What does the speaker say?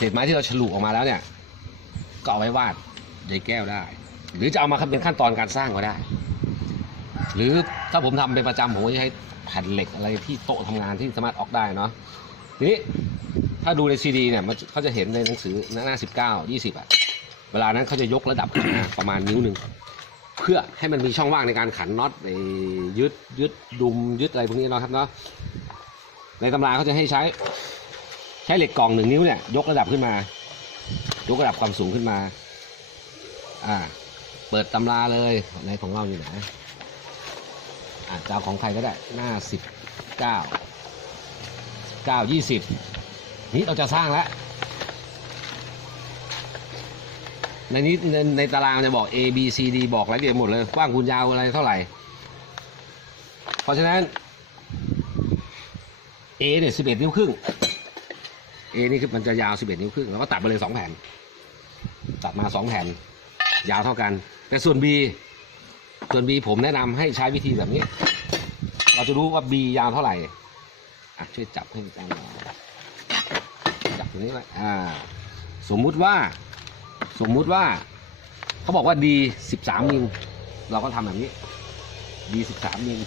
เศษไม้ที่เราฉลุออกมาแล้วเนี่ย ก็เอาไว้วาดใยแก้วได้ หรือจะเอามาเป็นขั้นตอนการสร้างก็ได้ หรือถ้าผมทำเป็นประจำผมก็จะใช้แผ่นเหล็กอะไรที่โต๊ะทำงานที่สามารถออกได้เนาะทีนี้ถ้าดูในซีดีเนี่ยมันเขาจะเห็นในหนังสือหน้าสิบเก้ายี่สิบอะเวลานั้นเขาจะยกระดับขึ้นมาประมาณนิ้วหนึ่งเพื่อให้มันมีช่องว่างในการขันน็อตยึดยึดดุมยึดอะไรพวกนี้เนาะครับเนาะในตำราเขาจะให้ใช้ ช้เหล็กกล่องหนึ่งนิ้วเนี่ย ยกระดับขึ้นมา ยกระดับความสูงขึ้นมา อ่า เปิดตำราเลยในของเราอยู่ไหนอ่าจะเอาของใครก็ได้ หน้าสิบเก้าเก้ายี่สิบนี้เราจะสร้างแล้ว ในนี้ในในตารางจะบอก A B C D บอกรายละเอียดหมดเลยกว้างคูณยาวอะไรเท่าไหร่ เพราะฉะนั้น A เนี่ยสิบเอ็ดนิ้วครึ่ง A นี่คือมันจะยาว 11 นิ้วครึ่งแล้วก็ตัดไปเลย 2 แผ่น ตัดมา 2 แผ่น ยาวเท่ากัน แต่ส่วน B ส่วน B ผมแนะนำให้ใช้วิธีแบบนี้ เราจะรู้ว่า B ยาวเท่าไหร่อะช่วยจับให้จารย์หน่อยจับตรงนี้ไว้อ่า สมมุติว่า สมมุติว่า เขาบอกว่า D 13มิลเราก็ทำแบบนี้ D 13มิล